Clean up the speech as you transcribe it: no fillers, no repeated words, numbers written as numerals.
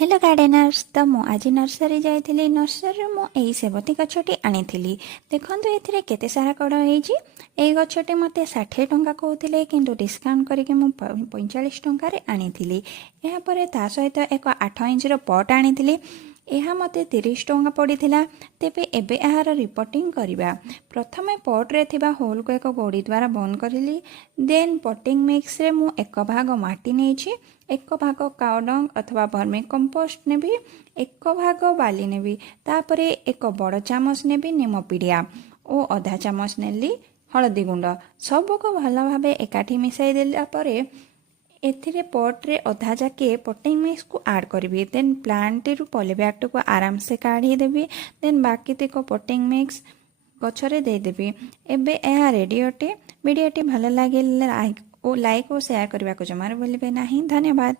Hello गार्डेनर्स तो मु आज नर्सरी जाइली नर्सरी मु एई सेवती गछटी आनी देखंतु एथिरे केते सारा कड़ होईची एई गछटी मते 60 टंका कहउथिले किंतु डिस्काउंट करके मु 45 टंका रे आनीथिली। एहा परे ता सहित एक 8 इंच रो पट आनीथिली। ଏହା ମୋତେ 30 ଟଙ୍କା ପଡ଼ିଥିଲା। ତେବେ ଏବେ ଏହାର ରିପୋର୍ଟିଂ କରିବା। ପ୍ରଥମେ ପଟ୍ରେ ଥିବା ହୋଲ୍କୁ ଏକ ଗୋଡ଼ି ଦ୍ୱାରା ବନ୍ଦ କରିଲି। ଦେନ୍ ପଟିଂ ମିକ୍ସରେ ମୁଁ ଏକ ଭାଗ ମାଟି ନେଇଛି, ଏକ ଭାଗ କାଉଡଙ୍ଗ ଅଥବା ଭର୍ମି କମ୍ପୋଷ୍ଟ ନେବି, ଏକ ଭାଗ ବାଲି ନେବି। ତାପରେ ଏକ ବଡ଼ ଚାମଚ ନେବି ନିମ ପିଡ଼ିଆ ଓ ଅଧା ଚାମଚ ନେଲି ହଳଦୀ ଗୁଣ୍ଡ। ସବୁକୁ ଭଲ ଭାବେ ଏକାଠି ମିଶାଇ ଦେଲା ପରେ एथिरे पट्रे अधा जाके पटिंग मिक्स को ऐड करी। देन प्लांट रु पॉली बैग को आराम से काढ़ी देवी। देन बाकी तक पटिंग मिक्स गछरे दे देवी। एबे यह रेडी अटे। वीडियोटी भल लगे लाइक और शेयर करने को जमार भूलिबे नहीं। धन्यवाद।